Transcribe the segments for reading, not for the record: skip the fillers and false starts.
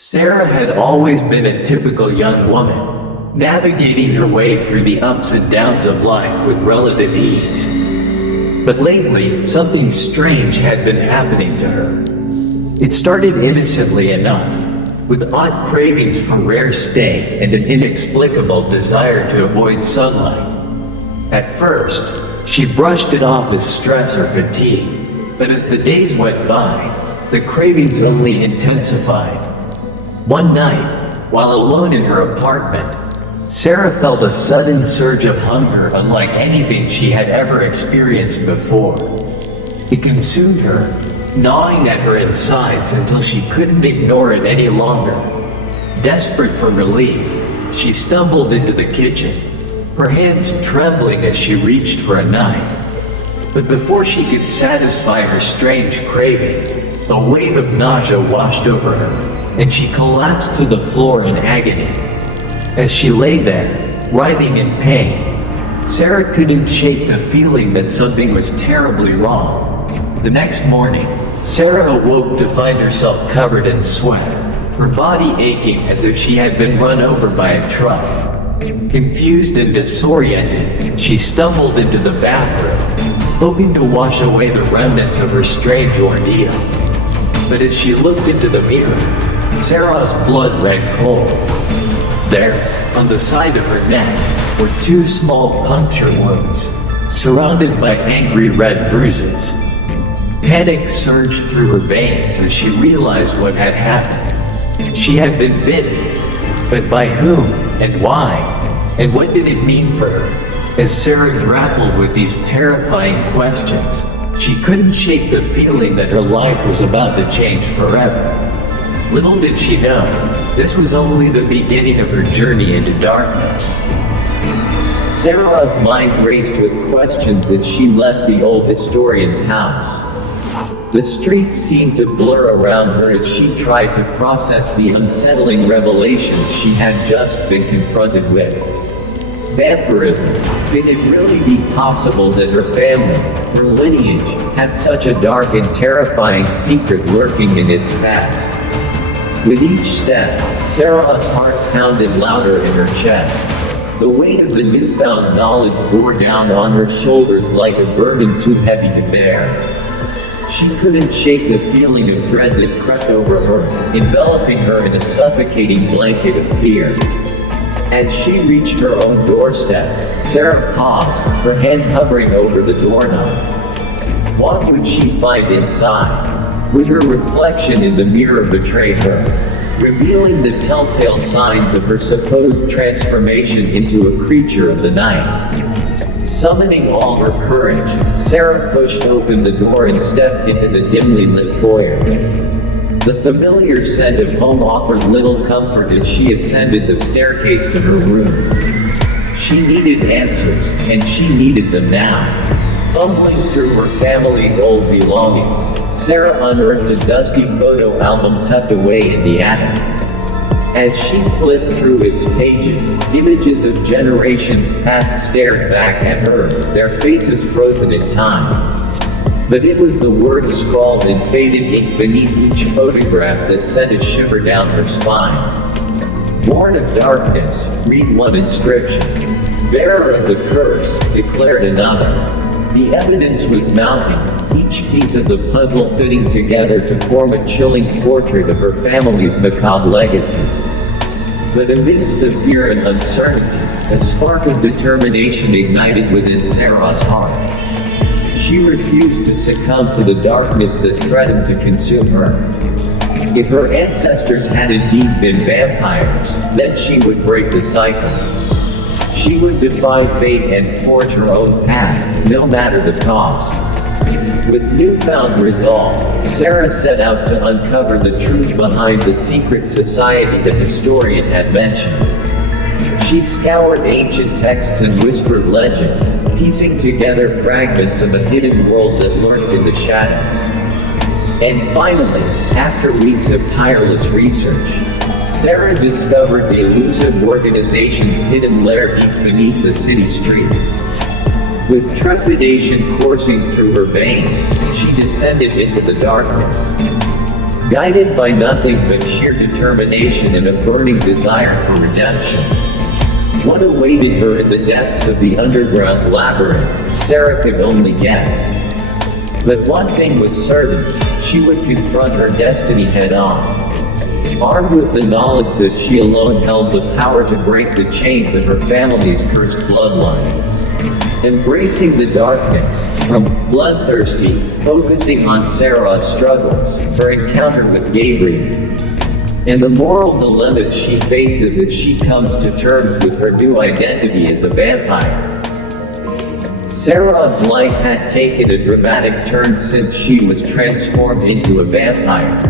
Sarah had always been a typical young woman, navigating her way through the ups and downs of life with relative ease. But lately, something strange had been happening to her. It started innocently enough, with odd cravings for rare steak and an inexplicable desire to avoid sunlight. At first, she brushed it off as stress or fatigue, but as the days went by, the cravings only intensified. One night, while alone in her apartment, Sarah felt a sudden surge of hunger unlike anything she had ever experienced before. It consumed her, gnawing at her insides until she couldn't ignore it any longer. Desperate for relief, she stumbled into the kitchen, her hands trembling as she reached for a knife. But before she could satisfy her strange craving, a wave of nausea washed over her, and she collapsed to the floor in agony. As she lay there, writhing in pain, Sarah couldn't shake the feeling that something was terribly wrong. The next morning, Sarah awoke to find herself covered in sweat, her body aching as if she had been run over by a truck. Confused and disoriented, she stumbled into the bathroom, hoping to wash away the remnants of her strange ordeal. But as she looked into the mirror, Sarah's blood ran cold. There, on the side of her neck, were two small puncture wounds, surrounded by angry red bruises. Panic surged through her veins as she realized what had happened. She had been bitten, but by whom and why? And what did it mean for her? As Sarah grappled with these terrifying questions, she couldn't shake the feeling that her life was about to change forever. Little did she know, this was only the beginning of her journey into darkness. Sarah's mind raced with questions as she left the old historian's house. The streets seemed to blur around her as she tried to process the unsettling revelations she had just been confronted with. Vampirism. Could it really be possible that her family, her lineage, had such a dark and terrifying secret lurking in its past? With each step, Sarah's heart pounded louder in her chest. The weight of the newfound knowledge bore down on her shoulders like a burden too heavy to bear. She couldn't shake the feeling of dread that crept over her, enveloping her in a suffocating blanket of fear. As she reached her own doorstep, Sarah paused, her hand hovering over the doorknob. What would she find inside? Would her reflection in the mirror betray her, revealing the telltale signs of her supposed transformation into a creature of the night? Summoning all her courage, Sarah pushed open the door and stepped into the dimly lit foyer. The familiar scent of home offered little comfort as she ascended the staircase to her room. She needed answers, and she needed them now. Fumbling through her family's old belongings, Sarah unearthed a dusty photo album tucked away in the attic. As she flipped through its pages, images of generations past stared back at her, their faces frozen in time. But it was the words scrawled in faded ink beneath each photograph that sent a shiver down her spine. Born of darkness, read one inscription. Bearer of the curse, declared another. The evidence was mounting, each piece of the puzzle fitting together to form a chilling portrait of her family's macabre legacy. But amidst the fear and uncertainty, a spark of determination ignited within Sarah's heart. She refused to succumb to the darkness that threatened to consume her. If her ancestors had indeed been vampires, then she would break the cycle. She would defy fate and forge her own path, no matter the cost. With newfound resolve, Sarah set out to uncover the truth behind the secret society the historian had mentioned. She scoured ancient texts and whispered legends, piecing together fragments of a hidden world that lurked in the shadows. And finally, after weeks of tireless research, Sarah discovered the elusive organization's hidden lair deep beneath the city streets. With trepidation coursing through her veins, she descended into the darkness. guided by nothing but sheer determination and a burning desire for redemption. What awaited her in the depths of the underground labyrinth, Sarah could only guess. But one thing was certain, she would confront her destiny head-on. Armed with the knowledge that she alone held the power to break the chains of her family's cursed bloodline. Embracing the darkness, from bloodthirsty, focusing on Sarah's struggles, her encounter with Gabriel, and the moral dilemmas she faces as she comes to terms with her new identity as a vampire. Sarah's life had taken a dramatic turn since she was transformed into a vampire.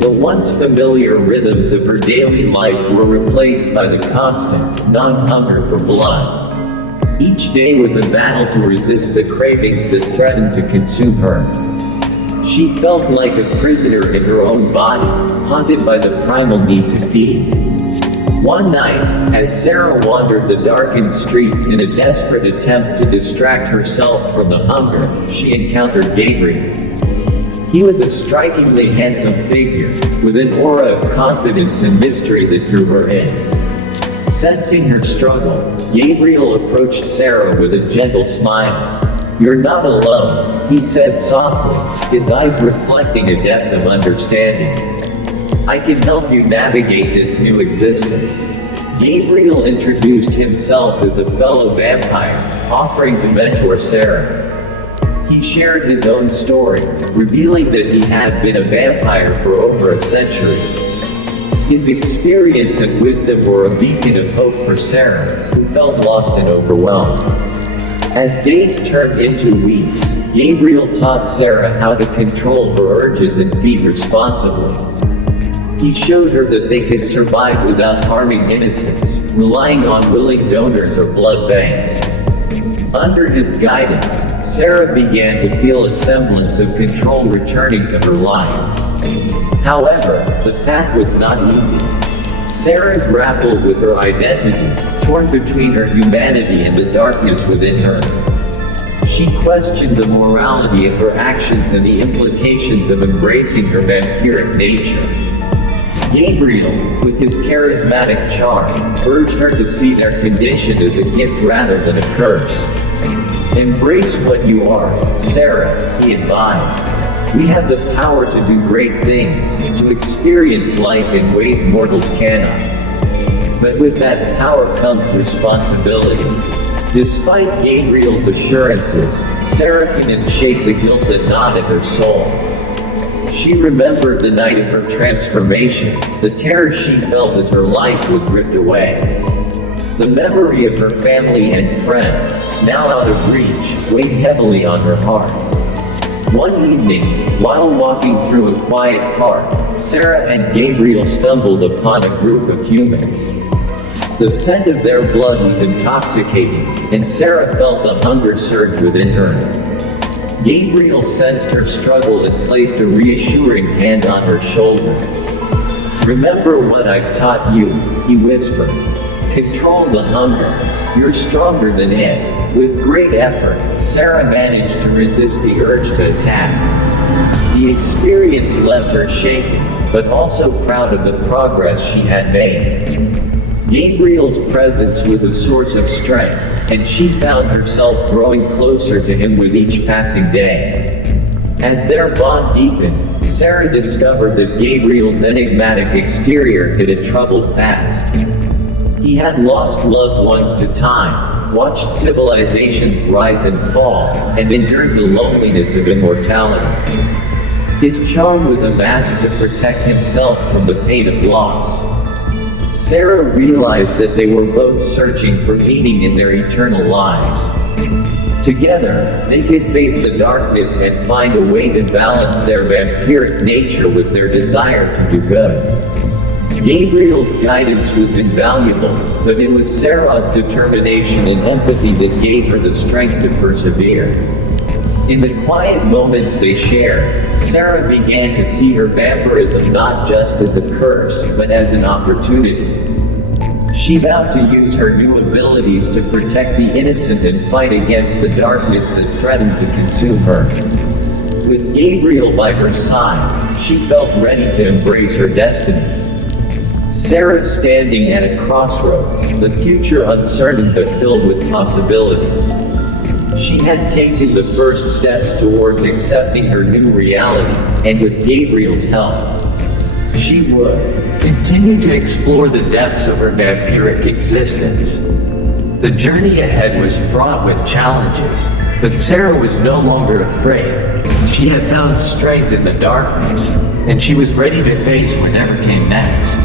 The once familiar rhythms of her daily life were replaced by the constant, non-hunger for blood. Each day was a battle to resist the cravings that threatened to consume her. She felt like a prisoner in her own body, haunted by the primal need to feed. One night, as Sarah wandered the darkened streets in a desperate attempt to distract herself from the hunger, she encountered Gabriel. He was a strikingly handsome figure, with an aura of confidence and mystery that drew her in. Sensing her struggle, Gabriel approached Sarah with a gentle smile. "You're not alone," he said softly, his eyes reflecting a depth of understanding. "I can help you navigate this new existence." Gabriel introduced himself as a fellow vampire, offering to mentor Sarah. He shared his own story, revealing that he had been a vampire for over a century. His experience and wisdom were a beacon of hope for Sarah, who felt lost and overwhelmed. As days turned into weeks, Gabriel taught Sarah how to control her urges and feed responsibly. He showed her that they could survive without harming innocents, relying on willing donors or blood banks. Under his guidance, Sarah began to feel a semblance of control returning to her life. However, the path was not easy. Sarah grappled with her identity, torn between her humanity and the darkness within her. She questioned the morality of her actions and the implications of embracing her vampiric nature. Gabriel, with his charismatic charm, urged her to see their condition as a gift rather than a curse. "Embrace what you are, Sarah," he advised. "We have the power to do great things, to experience life in ways mortals cannot. But with that power comes responsibility." Despite Gabriel's assurances, Sarah couldn't shake the guilt that gnawed at her soul. She remembered the night of her transformation, the terror she felt as her life was ripped away. The memory of her family and friends, now out of reach, weighed heavily on her heart. One evening, while walking through a quiet park, Sarah and Gabriel stumbled upon a group of humans. The scent of their blood was intoxicating, and Sarah felt a hunger surge within her. Gabriel sensed her struggle and placed a reassuring hand on her shoulder. "Remember what I've taught you," he whispered. "Control the hunger. You're stronger than it." With great effort, Sarah managed to resist the urge to attack. The experience left her shaken, but also proud of the progress she had made. Gabriel's presence was a source of strength, and she found herself growing closer to him with each passing day. As their bond deepened, Sarah discovered that Gabriel's enigmatic exterior hid a troubled past. He had lost loved ones to time, watched civilizations rise and fall, and endured the loneliness of immortality. His charm was a mask to protect himself from the pain of loss. Sarah realized that they were both searching for meaning in their eternal lives. Together, they could face the darkness and find a way to balance their vampiric nature with their desire to do good. Gabriel's guidance was invaluable, but it was Sarah's determination and empathy that gave her the strength to persevere. In the quiet moments they shared, Sarah began to see her vampirism not just as a curse, but as an opportunity. She vowed to use her new abilities to protect the innocent and fight against the darkness that threatened to consume her. With Gabriel by her side, she felt ready to embrace her destiny. Sarah standing at a crossroads, the future uncertain but filled with possibility. She had taken the first steps towards accepting her new reality, and with Gabriel's help, she would continue to explore the depths of her vampiric existence. The journey ahead was fraught with challenges, but Sarah was no longer afraid. She had found strength in the darkness, and she was ready to face whatever came next.